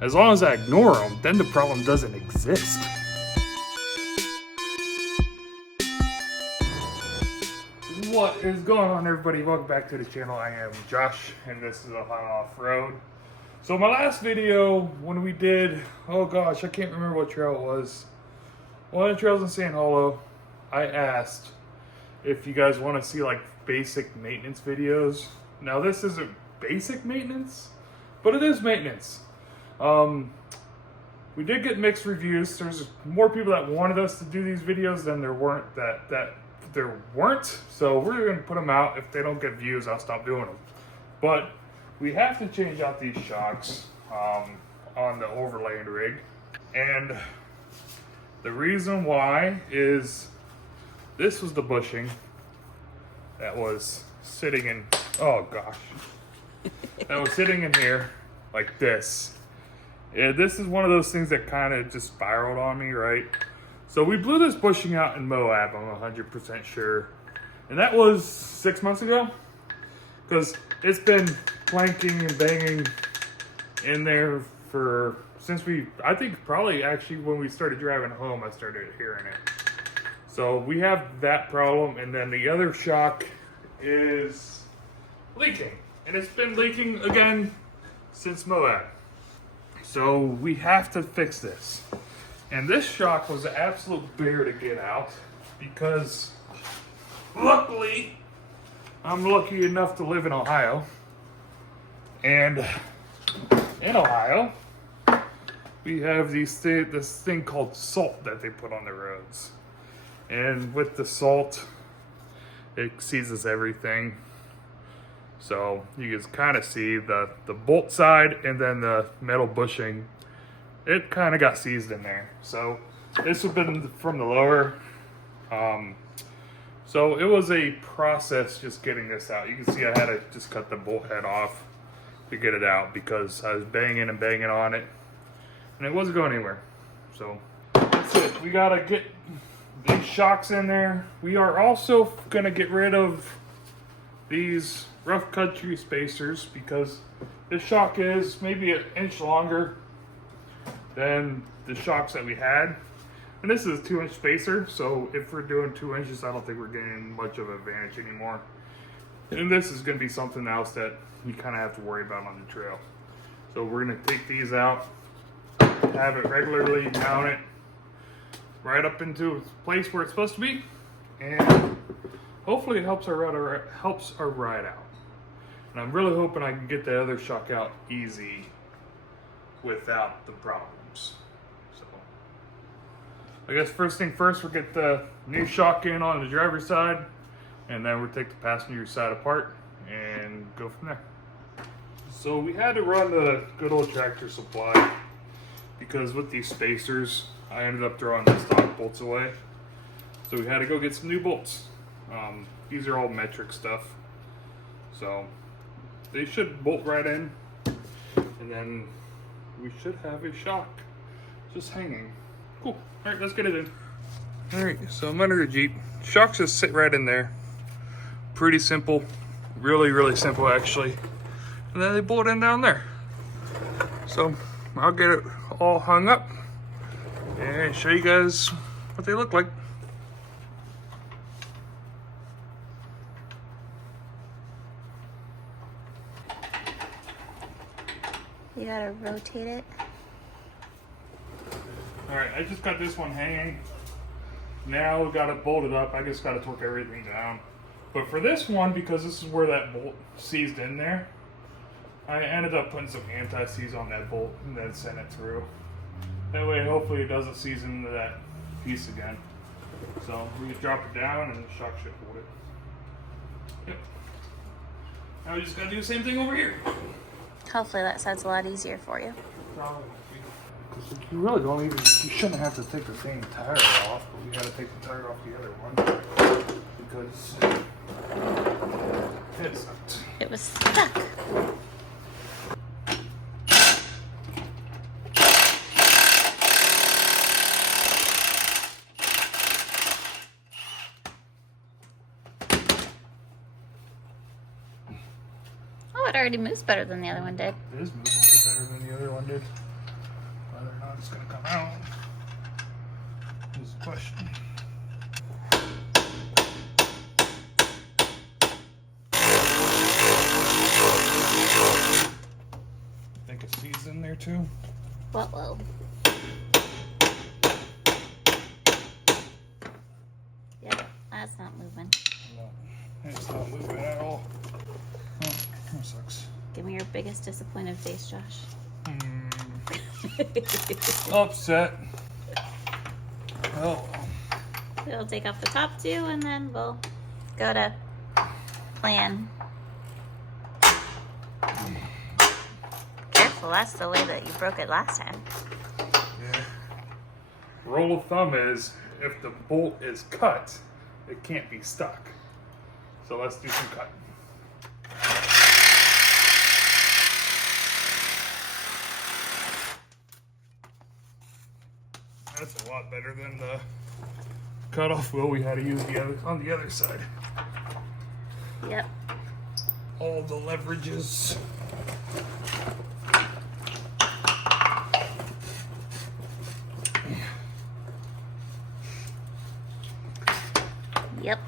As long as I ignore them, then the problem doesn't exist. What is going on, everybody? Welcome back to the channel. I am Josh, and this is Offroad. So my last video, when we did, oh gosh, I can't remember what trail it was. One of the trails in San Hollow, I asked if you guys want to see like basic maintenance videos. Now this isn't basic maintenance, but it is maintenance. We did get mixed reviews. There's more people that wanted us to do these videos than there weren't there weren't. So we're gonna put them out. If they don't get views, I'll stop doing them. But we have to change out these shocks on the Overland rig, and the reason why is this was the bushing that was sitting in, oh gosh, that was sitting in here like this. Yeah, this is one of those things that kind of just spiraled on me, right? So we blew this bushing out in Moab, I'm 100% sure. And that was 6 months ago. Because it's been planking and banging in there I think probably actually when we started driving home, I started hearing it. So we have that problem, and then the other shock is leaking. And it's been leaking again since Moab. So we have to fix this. And this shock was an absolute bear to get out because luckily I'm lucky enough to live in Ohio. And in Ohio, we have this thing called salt that they put on the roads. And with the salt, it seizes everything. So you can kind of see the bolt side and then the metal bushing. It kind of got seized in there. So this would have been from the lower. So it was a process just getting this out. You can see I had to just cut the bolt head off to get it out because I was banging and banging on it. And it wasn't going anywhere. So that's it. We got to get these shocks in there. We are also going to get rid of these rough country spacers because this shock is maybe an inch longer than the shocks that we had. And this is a 2-inch spacer, so if we're doing 2 inches, I don't think we're getting much of an advantage anymore. And this is going to be something else that you kind of have to worry about on the trail. So we're going to take these out, have it regularly mounted right up into a place where it's supposed to be, and hopefully it helps our ride out. And I'm really hoping I can get the other shock out easy without the problems. So I guess first thing first, we'll get the new shock in on the driver's side, and then we'll take the passenger side apart and go from there. So we had to run the good old Tractor Supply because with these spacers, I ended up throwing the stock bolts away. So we had to go get some new bolts. These are all metric stuff. So they should bolt right in, and then we should have a shock just hanging. Cool. All right, let's get it in. All right, so I'm under the Jeep. Shocks just sit right in there. Pretty simple. Really, really simple, actually. And then they bolt in down there. So I'll get it all hung up and show you guys what they look like. You gotta rotate it. Alright, I just got this one hanging. Now we got it bolted up. I just gotta torque everything down. But for this one, because this is where that bolt seized in there, I ended up putting some anti-seize on that bolt and then sent it through. That way, hopefully it doesn't seize into that piece again. So we just drop it down and the shock should hold it. Yep. Now we just gotta do the same thing over here. Hopefully that side's a lot easier for you. Probably. Because you really don't even, you shouldn't have to take the same tire off, but we had to take the tire off the other one because it sucked. It was stuck. Oh, it already moves better than the other one did. It is moving way better than the other one did. it's gonna come out is the question. I think a C's in there too. Whoa. Yep, that's not moving. No, it's not moving at all. Oh, that sucks. Give me your biggest disappointed face, Josh. Upset. Oh. We'll take off the top two and then we'll go to plan. Careful, that's the way that you broke it last time. Yeah. Rule of thumb is if the bolt is cut, it can't be stuck. So let's do some cutting. That's a lot better than the cutoff wheel we had to use on the other side. Yep. All the leverages. Yep.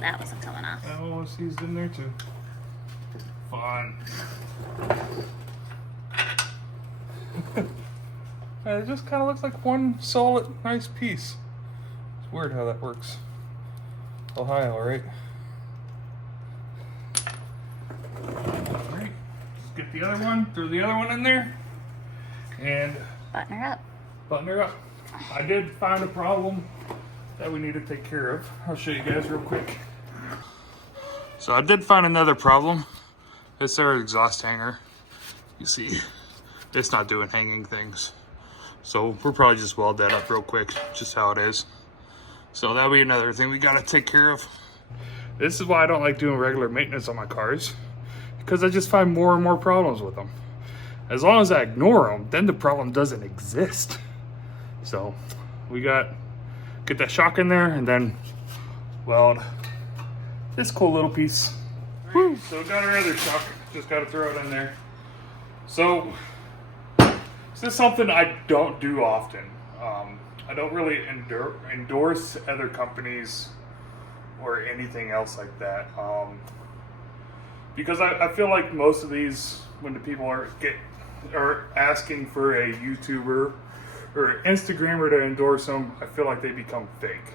That wasn't coming off. Oh, C's in there too. Fun. It just kind of looks like one solid, nice piece. It's weird how that works. Ohio, right? Alright, just get the other one, throw the other one in there, and Button her up. button her up. I did find a problem that we need to take care of. I'll show you guys real quick. So I did find another problem. It's our exhaust hanger. You see, it's not doing hanging things. So we'll probably just weld that up real quick, just how it is. So that'll be another thing we gotta take care of. This is why I don't like doing regular maintenance on my cars, because I just find more and more problems with them. As long as I ignore them, then the problem doesn't exist. So we get that shock in there and then weld this cool little piece. Woo. So we got our other shock, just gotta throw it in there. So this is something I don't do often. I don't really endorse other companies or anything else like that. Because I feel like most of these, when the people are asking for a YouTuber or Instagrammer to endorse them, I feel like they become fake.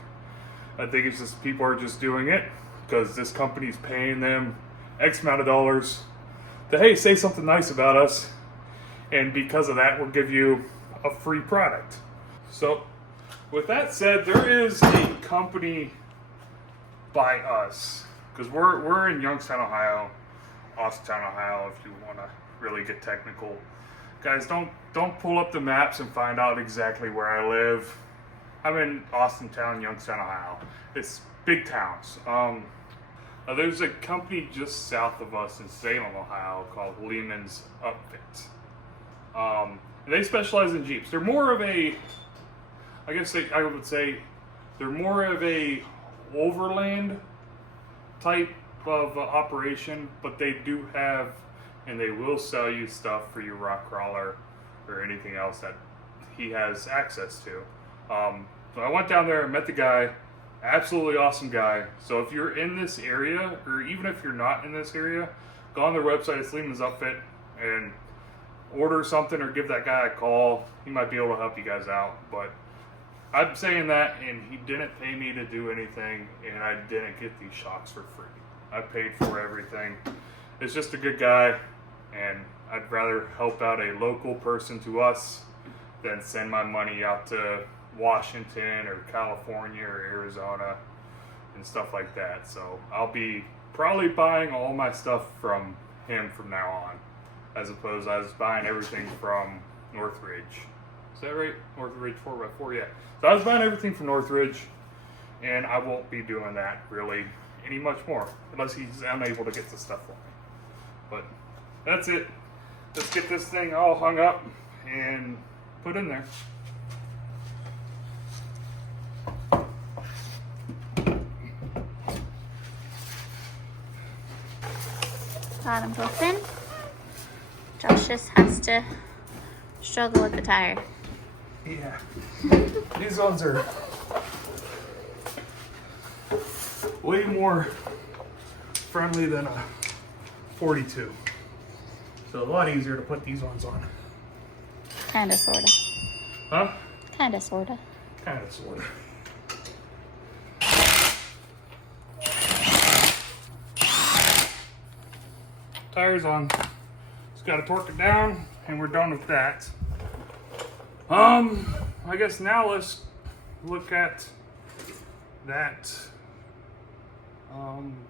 I think it's just people are just doing it because this company's paying them X amount of dollars to, hey, say something nice about us. And because of that, we'll give you a free product. So with that said, there is a company by us, because we're in Youngstown, Ohio, Austintown, Ohio, if you want to really get technical. Guys, don't pull up the maps and find out exactly where I live. I'm in Austintown, Youngstown, Ohio. It's big towns. There's a company just south of us in Salem, Ohio, called Lehman's Upfit. They specialize in Jeeps. They're more of a, I would say, they're more of a Overland type of operation, but they do have, and they will sell you stuff for your rock crawler or anything else that he has access to. So I went down there and met the guy, absolutely awesome guy. So if you're in this area, or even if you're not in this area, go on their website, it's Lehman's Upfit, and order something or give that guy a call. He might be able to help you guys out. But I'm saying that, and he didn't pay me to do anything, and I didn't get these shocks for free. I paid for everything. It's just a good guy, and I'd rather help out a local person to us than send my money out to Washington or California or Arizona and stuff like that. So I'll be probably buying all my stuff from him from now on, as opposed to I was buying everything from Northridge. Is that right? Northridge 4x4, yeah. So I was buying everything from Northridge, and I won't be doing that really any much more, unless he's unable to get the stuff for me. But that's it. Let's get this thing all hung up and put in there. Got them both in. Josh just has to struggle with the tire. Yeah. These ones are way more friendly than a 42. So a lot easier to put these ones on. Kinda, sorta. Huh? Kinda, sorta. Kinda, sorta. Tires on. Just gotta torque it down and we're done with that. I guess now let's look at that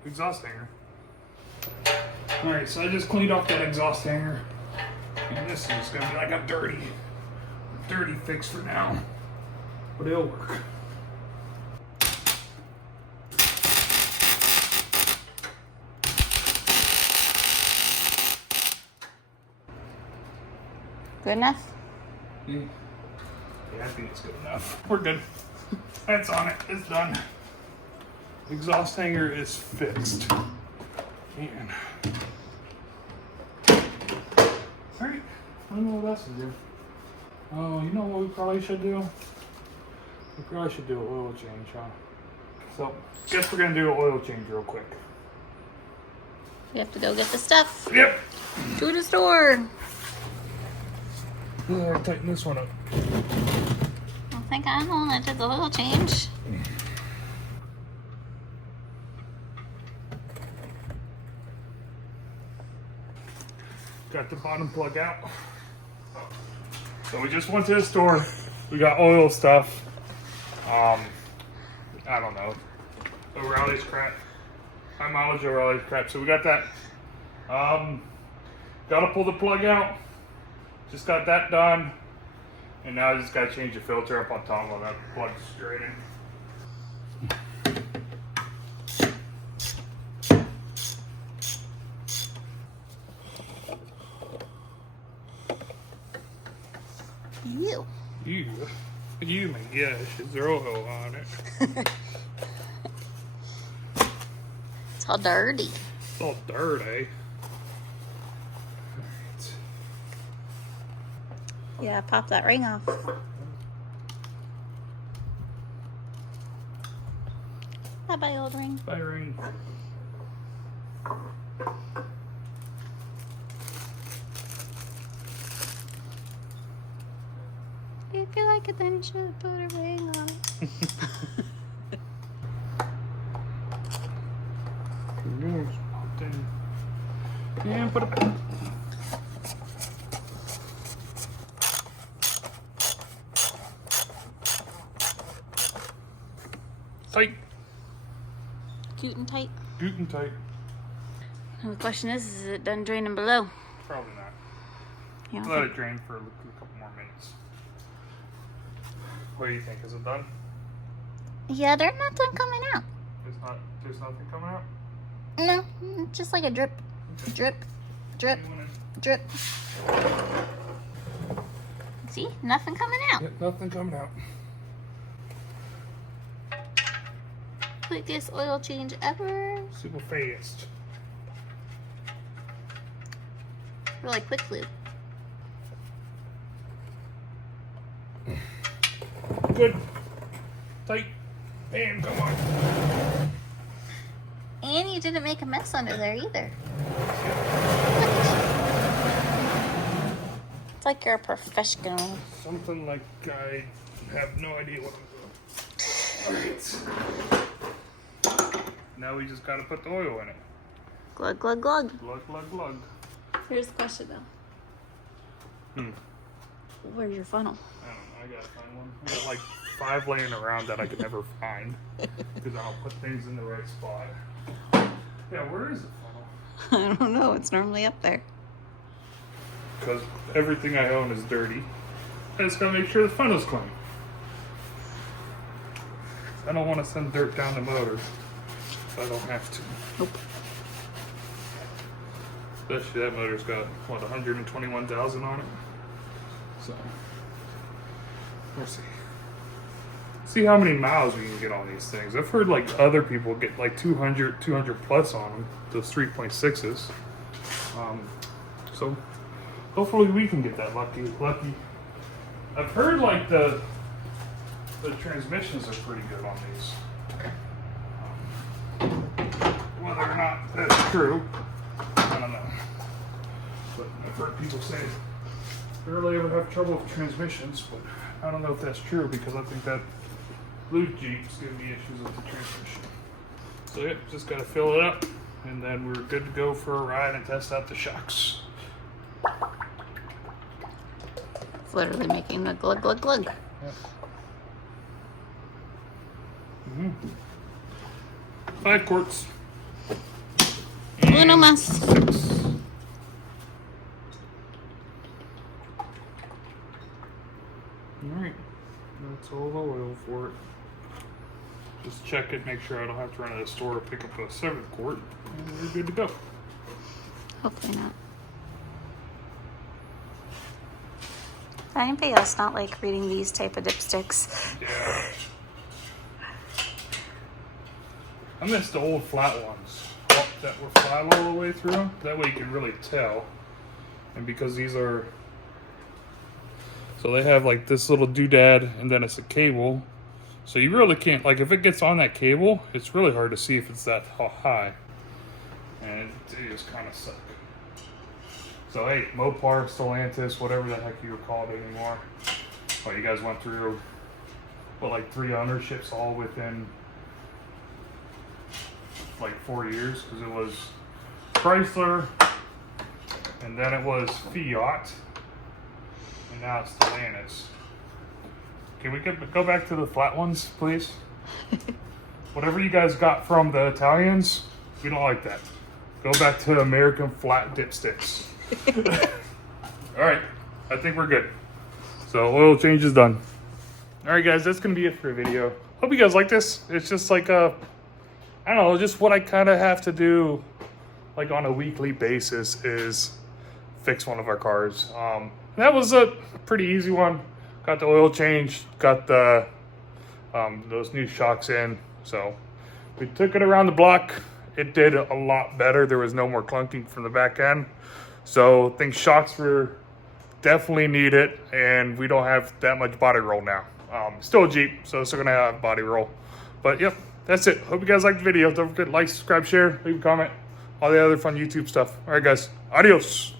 exhaust hanger. Alright, so I just cleaned off that exhaust hanger. And this is gonna be like a dirty fix for now. But it'll work. Good enough? Yeah, I think it's good enough. We're good. That's on it. It's done. Exhaust hanger is fixed. Man. Alright. I don't know what else to do. Oh, you know what we probably should do? We probably should do an oil change, huh? So, guess we're gonna do an oil change real quick. We have to go get the stuff. Yep. To the store. I'll tighten this one up. I think I'm the one that did the oil change. Got the bottom plug out. So we just went to the store. We got oil stuff. I don't know. O'Reilly's crap. High mileage O'Reilly's crap. So we got that. Gotta pull the plug out. Just got that done. And now I just gotta change the filter up on top while that plug's straight in. You, my gosh, is there oil on it? It's all dirty. It's all dirt, eh? Alright. Yeah, pop that ring off. Bye-bye, old ring. Bye, ring. If you like it, then you should put a ring on it. Yeah, put it. Tight. Cute and tight. Cute and tight. And the question is it done draining below? Probably not. Yeah. Let it drain for a couple more minutes. What do you think? Is it done? Yeah, they're not done coming out. There's nothing coming out? No, just like a drip, drip, drip, drip. See, nothing coming out. Yep, nothing coming out. Quickest oil change ever. Super fast. We're like quick lube. Good. Tight. Bam, come on. And you didn't make a mess under there either. It's like you're a professional. Something like I have no idea what I'm doing. Alright. Now we just gotta put the oil in it. Glug, glug, glug. Glug, glug, glug. Here's the question though. Where's your funnel? I don't know, I gotta find one. I got like 5 laying around that I could never find. Because I don't put things in the right spot. Yeah, where is the funnel? I don't know. It's normally up there. Because everything I own is dirty. I just gotta make sure the funnel's clean. I don't want to send dirt down the motor. So I don't have to. Nope. Especially that motor's got, what, 121,000 on it? So, we'll see. See how many miles we can get on these things. I've heard like other people get like 200 plus on them, those 3.6s. So hopefully we can get that lucky. I've heard like the transmissions are pretty good on these. Whether or not that's true, I don't know. But I've heard people say they rarely ever have trouble with transmissions, but I don't know if that's true because I think that blue Jeep's giving me issues with the transmission. So yep, just gotta fill it up and then we're good to go for a ride and test out the shocks. It's literally making the glug glug glug. Yep. Mm-hmm. 5 quarts. Uno más. 6. Alright, that's all the oil for it. Just check it, make sure I don't have to run to the store to pick up a 7th quart, and we're good to go. Hopefully not. Anybody else not like reading these type of dipsticks? Yeah. I miss the old flat ones that were flat all the way through. That way you can really tell. And because these are... So they have like this little doodad and then it's a cable. So you really can't, like if it gets on that cable, it's really hard to see if it's that high. And they just kind of suck. So hey, Mopar, Stellantis, whatever the heck you were called anymore. Well, you guys went through, what, like 3 ownerships all within like 4 years? Because it was Chrysler, and then it was Fiat, and now it's Stellantis. Can we go back to the flat ones, please? Whatever you guys got from the Italians, we don't like that. Go back to American flat dipsticks. All right, I think we're good. So oil change is done. All right, guys, that's gonna be it for the video. Hope you guys like this. It's just like I don't know, just what I kind of have to do, like on a weekly basis, is fix one of our cars. That was a pretty easy one. Got the oil change, got the those new shocks in. So we took it around the block. It did a lot better. There was no more clunking from the back end. So I think shocks were definitely needed, and we don't have that much body roll now. Still a Jeep, so it's still gonna have body roll. But yep, that's it. Hope you guys liked the video. Don't forget to like, subscribe, share, leave a comment, all the other fun YouTube stuff. All right, guys, adios.